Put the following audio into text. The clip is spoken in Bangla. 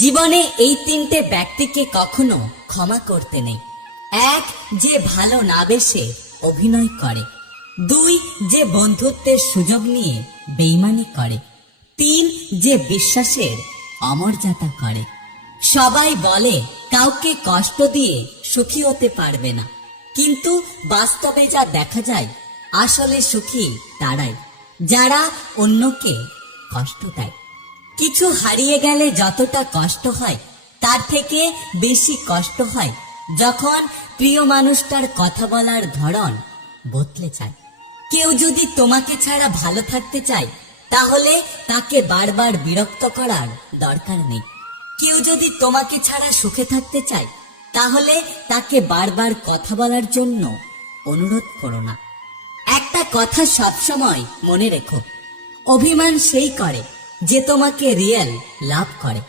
জীবনে এই তিনটে ব্যক্তিকে কখনো ক্ষমা করতে নেই। এক, যে ভালো না বেসে অভিনয় করে। দুই, যে বন্ধুত্বের সুযোগ নিয়ে বেইমানি করে। তিন, যে বিশ্বাসের অমর্যাদা করে। সবাই বলে কাউকে কষ্ট দিয়ে সুখী হতে পারবে না, কিন্তু বাস্তবে যা দেখা যায়, আসলে সুখী তারাই যারা অন্যকে কষ্ট দেয়। কিছু হারিয়ে গেলে যতটা কষ্ট হয়, তার থেকে বেশি কষ্ট হয় যখন প্রিয় মানুষটার কথা বলার ধরন বদলে যায়। কেউ যদি তোমাকে ছাড়া ভালো থাকতে চায়, তাহলে তাকে বারবার বিরক্ত করার দরকার নেই। কেউ যদি তোমাকে ছাড়া সুখে থাকতে চায়, তাহলে তাকে বারবার কথা বলার জন্য অনুরোধ করো না। একটা কথা সবসময় মনে রেখো, অভিমান সেই করে যে তোমাকে রিয়েল লাভ করে।